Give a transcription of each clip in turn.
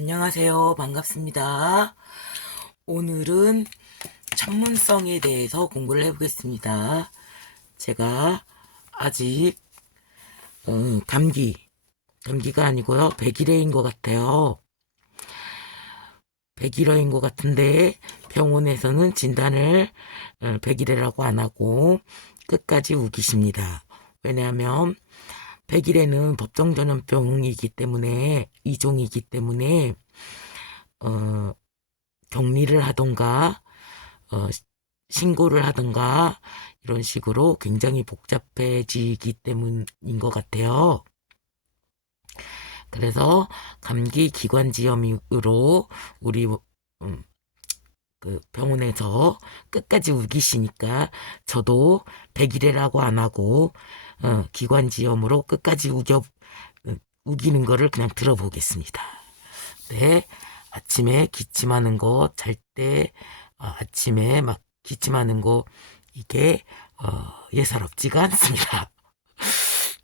안녕하세요. 반갑습니다. 오늘은 천문성에 대해서 공부를 해보겠습니다. 제가 아직 감기가 아니고요. 백일해인 것 같아요. 백일해인 것 같은데 병원에서는 진단을 백일해라고 안 하고 끝까지 우기십니다. 왜냐하면 백일해는 법정 전염병이기 때문에 이종이기 때문에 격리를 하던가 어, 신고를 하던가 이런 식으로 굉장히 복잡해지기 때문인 것 같아요. 그래서 감기 기관지염으로 우리 그 병원에서 끝까지 우기시니까 저도 백일해라고 안 하고 기관지염으로 끝까지 우기는 거를 그냥 들어보겠습니다. 네, 아침에 기침하는 거, 잘 때 아침에 막 기침하는 거 이게 예사롭지가 않습니다.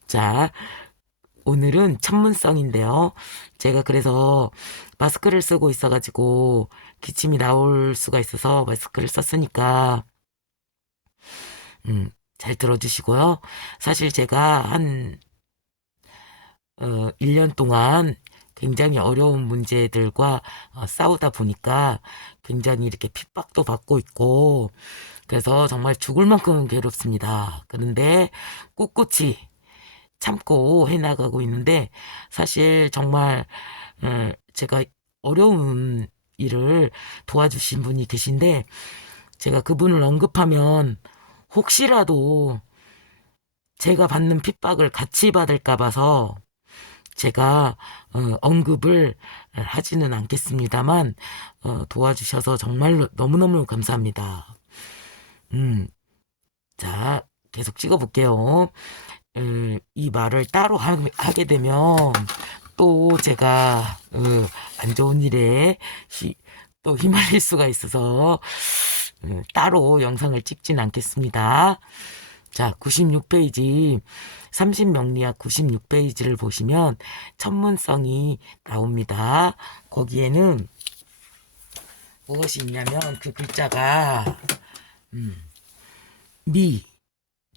자, 오늘은 천문성인데요. 제가 그래서 마스크를 쓰고 있어가지고 기침이 나올 수가 있어서 마스크를 썼으니까 잘 들어주시고요. 사실 제가 한 1년 동안 굉장히 어려운 문제들과 싸우다 보니까 굉장히 이렇게 핍박도 받고 있고 그래서 정말 죽을 만큼 괴롭습니다. 그런데 꿋꿋이 참고 해나가고 있는데 사실 정말 제가 어려운 일을 도와주신 분이 계신데 제가 그분을 언급하면 혹시라도 제가 받는 핍박을 같이 받을까 봐서 제가 언급을 하지는 않겠습니다만 도와주셔서 정말로 너무너무 감사합니다. 자, 계속 찍어볼게요. 이 말을 따로 하게 되면 또 제가 안 좋은 일에 또 휘말릴 수가 있어서 따로 영상을 찍진 않겠습니다. 자, 96페이지 30명리학 96페이지를 보시면 천문성이 나옵니다. 거기에는 무엇이 있냐면 그 글자가 미,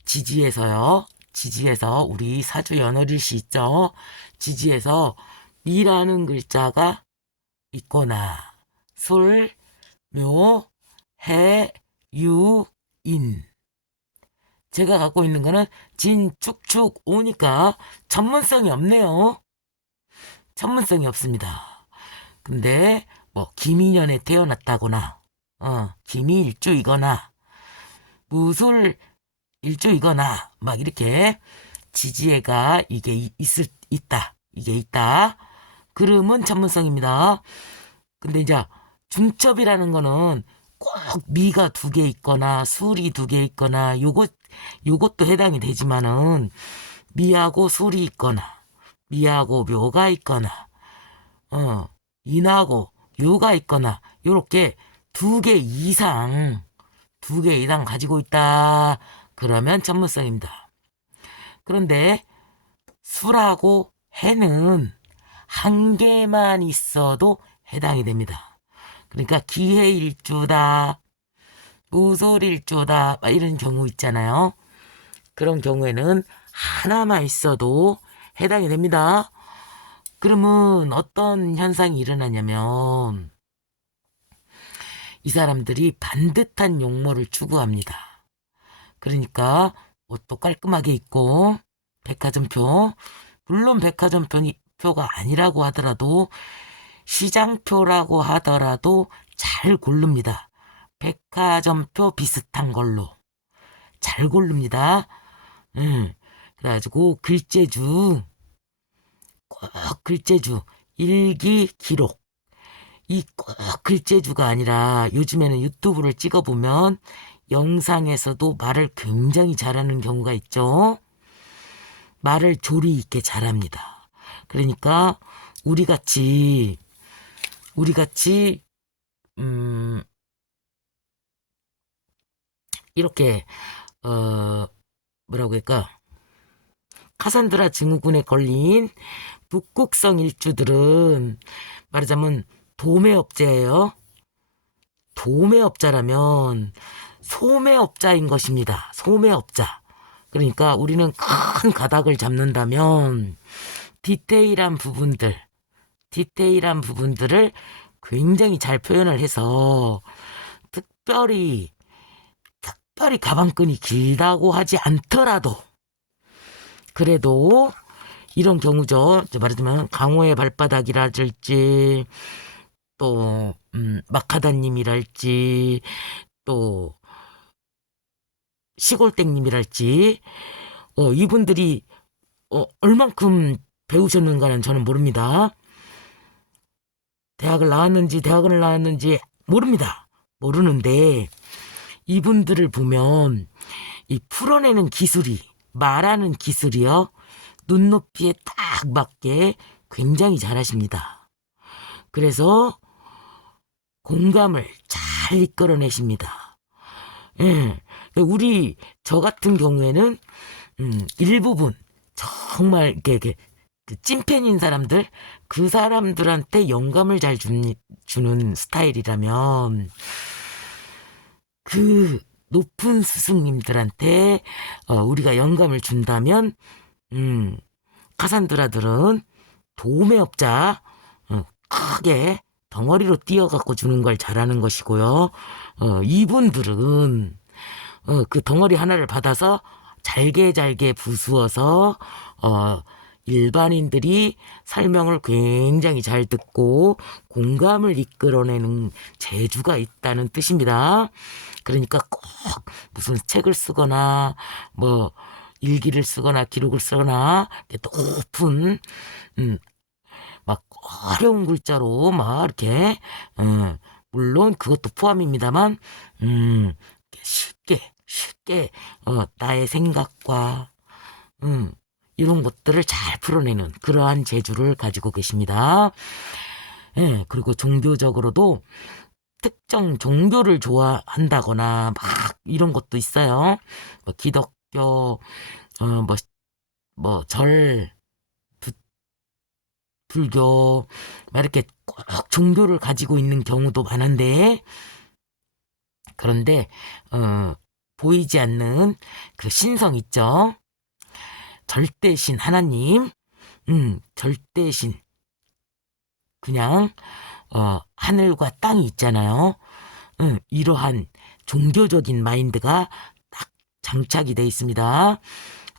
지지에서요. 지지에서 우리 사주 연어릴시 있죠. 지지에서 미라는 글자가 있거나 술, 묘, 해, 유, 인. 제가 갖고 있는 거는 진, 축, 축, 오니까 전문성이 없네요. 전문성이 없습니다. 근데 뭐 김인년에 태어났다거나 김이일주이거나 무술 일주이거나 막 이렇게 지지애가 이게 있다. 그러면 전문성입니다. 근데 이제 중첩이라는 거는 꼭 미가 2개 있거나 술이 2개 있거나 요것도 해당이 되지만은 미하고 술이 있거나 미하고 묘가 있거나 인하고 요가 있거나 요렇게 2개 이상 가지고 있다. 그러면 전문성입니다. 그런데 술하고 해는 1개만 있어도 해당이 됩니다. 그러니까 기해일주다, 무술일주다 이런 경우 있잖아요. 그런 경우에는 하나만 있어도 해당이 됩니다. 그러면 어떤 현상이 일어나냐면 이 사람들이 반듯한 용모를 추구합니다. 그러니까 옷도 깔끔하게 입고 백화점표, 물론 백화점표가 아니라고 하더라도 시장표라고 하더라도 잘 고릅니다. 백화점표 비슷한 걸로 잘 고릅니다. 그래가지고 글재주 일기 기록 이 꼭 글재주가 아니라 요즘에는 유튜브를 찍어보면 영상에서도 말을 굉장히 잘하는 경우가 있죠. 말을 조리 있게 잘합니다. 그러니까 우리같이 이렇게 뭐라고 할까 카산드라 증후군에 걸린 북극성 일주들은 말하자면 도매업자예요. 도매업자라면 소매업자인 것입니다. 소매업자. 그러니까 우리는 큰 가닥을 잡는다면 디테일한 부분들을 굉장히 잘 표현을 해서 특별히 가방끈이 길다고 하지 않더라도 그래도 이런 경우죠. 말하자면 강호의 발바닥이랄지 또 마카다님이랄지 또 시골땡님이랄지 이분들이 얼만큼 배우셨는가는 저는 모릅니다. 대학을 나왔는지 모릅니다. 모르는데 이분들을 보면 이 풀어내는 기술이 말하는 기술이요. 눈높이에 딱 맞게 굉장히 잘하십니다. 그래서 공감을 잘 이끌어내십니다. 예. 저 같은 경우에는 일부분 정말 이렇게 찐팬인 사람들 그 사람들한테 영감을 잘 주는 스타일이라면 그 높은 스승님들한테 우리가 영감을 준다면 카산드라들은 도매업자 크게 덩어리로 띄어갖고 주는 걸 잘하는 것이고요. 이분들은 그 덩어리 하나를 받아서 잘게 부수어서 일반인들이 설명을 굉장히 잘 듣고 공감을 이끌어내는 재주가 있다는 뜻입니다. 그러니까 꼭 무슨 책을 쓰거나 뭐 일기를 쓰거나 기록을 쓰거나 높은 막 어려운 글자로 막 이렇게 물론 그것도 포함입니다만 쉽게 나의 생각과 이런 것들을 잘 풀어내는 그러한 재주를 가지고 계십니다. 예, 그리고 종교적으로도 특정 종교를 좋아한다거나 막 이런 것도 있어요. 뭐 기독교, 불교, 막 이렇게 꼭 종교를 가지고 있는 경우도 많은데, 그런데, 보이지 않는 그 신성 있죠? 절대신 하나님, 절대신. 그냥, 하늘과 땅이 있잖아요. 이러한 종교적인 마인드가 딱 장착이 돼 있습니다.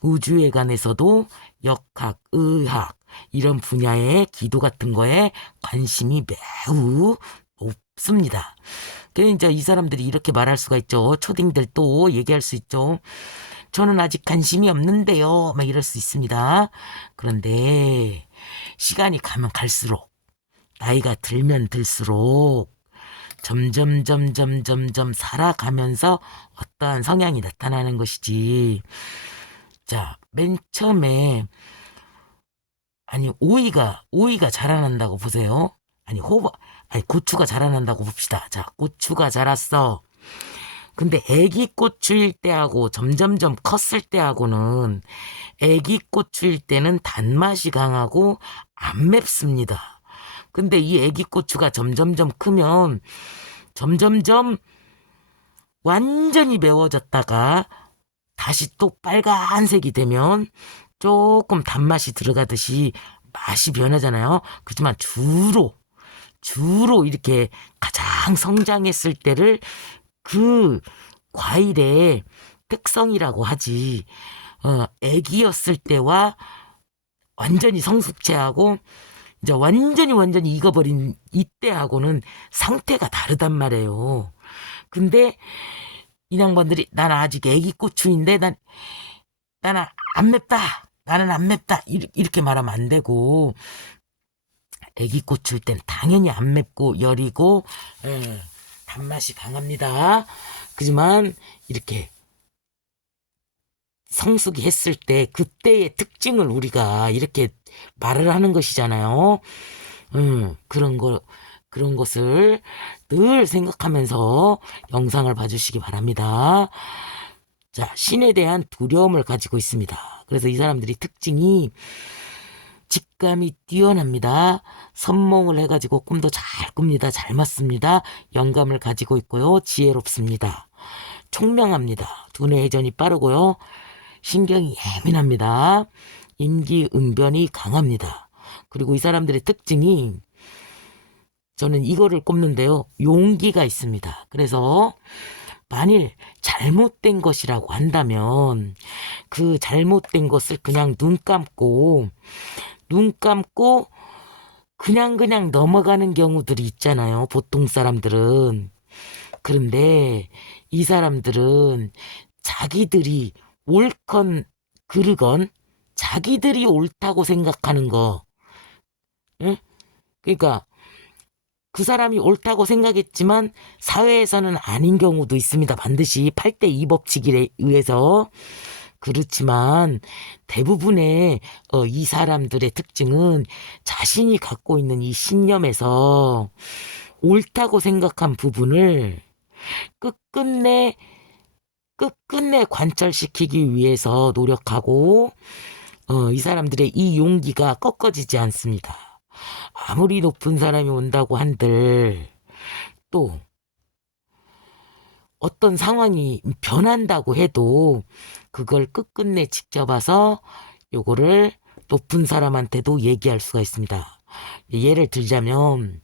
우주에 관해서도 역학, 의학, 이런 분야의 기도 같은 거에 관심이 매우 높습니다. 그래서 이제 이 사람들이 이렇게 말할 수가 있죠. 초딩들 또 얘기할 수 있죠. 저는 아직 관심이 없는데요. 막 이럴 수 있습니다. 그런데 시간이 가면 갈수록 나이가 들면 들수록 점점 살아가면서 어떠한 성향이 나타나는 것이지. 자, 맨 처음에 아니 오이가 자라난다고 보세요. 아니 고추가 자라난다고 봅시다. 자, 고추가 자랐어. 근데 애기 고추일 때하고 점점점 컸을 때하고는 애기 고추일 때는 단맛이 강하고 안 맵습니다. 근데 이 애기 고추가 점점점 크면 점점점 완전히 매워졌다가 다시 또 빨간색이 되면 조금 단맛이 들어가듯이 맛이 변하잖아요. 그렇지만 주로 이렇게 가장 성장했을 때를 그 과일의 특성이라고 하지. 애기였을 때와 완전히 성숙체하고 이제 완전히 익어버린 이때하고는 상태가 다르단 말이에요. 근데 이 양반들이 난 아직 애기 고추인데 나는 안 맵다. 나는 안 맵다. 이렇게 말하면 안 되고 애기 고추일 땐 당연히 안 맵고 여리고 단맛이 강합니다. 그지만 이렇게 성숙이 했을 때 그때의 특징을 우리가 이렇게 말을 하는 것이잖아요. 그런 것을 늘 생각하면서 영상을 봐주시기 바랍니다. 자, 신에 대한 두려움을 가지고 있습니다. 그래서 이 사람들이 특징이 직감이 뛰어납니다. 선몽을 해가지고 꿈도 잘 꿉니다. 잘 맞습니다. 영감을 가지고 있고요. 지혜롭습니다. 총명합니다. 두뇌 회전이 빠르고요. 신경이 예민합니다. 임기응변이 강합니다. 그리고 이 사람들의 특징이 저는 이거를 꼽는데요. 용기가 있습니다. 그래서 만일 잘못된 것이라고 한다면 그 잘못된 것을 그냥 눈 감고 그냥 넘어가는 경우들이 있잖아요. 보통 사람들은. 그런데 이 사람들은 자기들이 옳건 그르건 자기들이 옳다고 생각하는 거. 응? 그러니까 그 사람이 옳다고 생각했지만 사회에서는 아닌 경우도 있습니다. 반드시 8대2 법칙에 의해서. 그렇지만 대부분의 이 사람들의 특징은 자신이 갖고 있는 이 신념에서 옳다고 생각한 부분을 끝끝내 관철시키기 위해서 노력하고 이 사람들의 이 용기가 꺾어지지 않습니다. 아무리 높은 사람이 온다고 한들 또 어떤 상황이 변한다고 해도 그걸 끝끝내 지켜봐서 요거를 높은 사람한테도 얘기할 수가 있습니다. 예를 들자면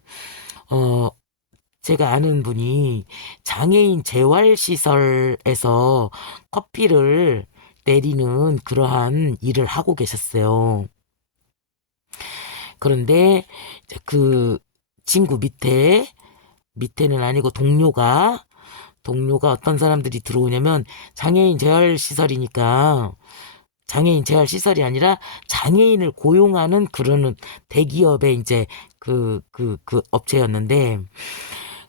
제가 아는 분이 장애인 재활시설에서 커피를 내리는 그러한 일을 하고 계셨어요. 그런데 이제 그 친구 밑에는 아니고 동료가 어떤 사람들이 들어오냐면 장애인 재활시설이니까 장애인 재활시설이 아니라 장애인을 고용하는 그런 대기업의 이제 그 업체였는데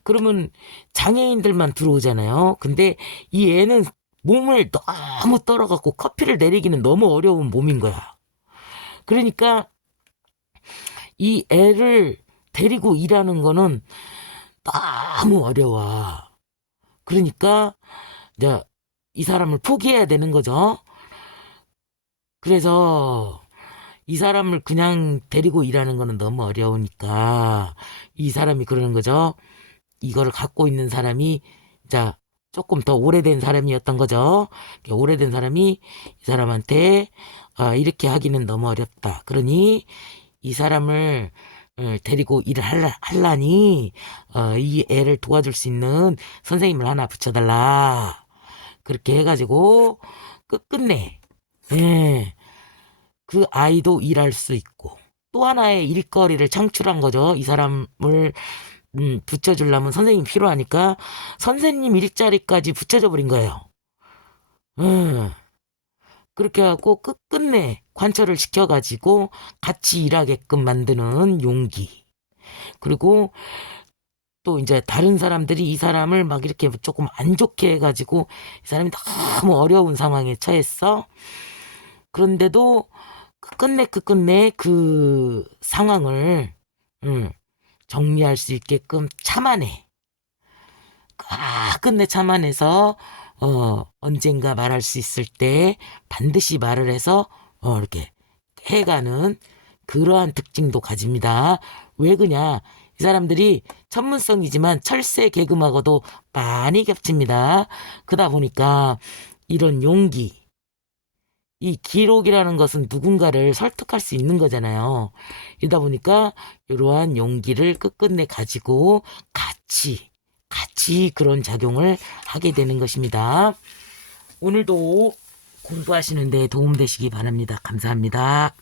그러면 장애인들만 들어오잖아요. 근데 이 애는 몸을 너무 떨어갖고 커피를 내리기는 너무 어려운 몸인 거야. 그러니까 이 애를 데리고 일하는 거는 너무 어려워. 그러니까 이제 이 사람을 포기해야 되는 거죠. 그래서 이 사람을 그냥 데리고 일하는 거는 너무 어려우니까 이 사람이 그러는 거죠. 이거를 갖고 있는 사람이 자 조금 더 오래된 사람이었던 거죠. 오래된 사람이 이 사람한테 이렇게 하기는 너무 어렵다. 그러니 이 사람을 데리고 일을 하려니 이 애를 도와줄 수 있는 선생님을 하나 붙여달라. 그렇게 해가지고 끝끝내 그 아이도 일할 수 있고 또 하나의 일거리를 창출한 거죠. 이 사람을 붙여주려면 선생님이 필요하니까 선생님 일자리까지 붙여줘 버린 거예요. 그렇게 하고 끝끝내 관철을 시켜가지고 같이 일하게끔 만드는 용기. 그리고 또 이제 다른 사람들이 이 사람을 막 이렇게 조금 안 좋게 해가지고 이 사람이 너무 어려운 상황에 처했어. 그런데도 끝끝내 그 상황을 정리할 수 있게끔 참아내. 끝내 참아내서 언젠가 말할 수 있을 때 반드시 말을 해서 이렇게 해가는 그러한 특징도 가집니다. 왜 그냐? 이 사람들이 전문성이지만 철새 개그하고도 많이 겹칩니다. 그러다 보니까 이런 용기, 이 기록이라는 것은 누군가를 설득할 수 있는 거잖아요. 이러다 보니까 이러한 용기를 끝끝내 가지고 같이 그런 작용을 하게 되는 것입니다. 오늘도 공부하시는 데 도움되시기 바랍니다. 감사합니다.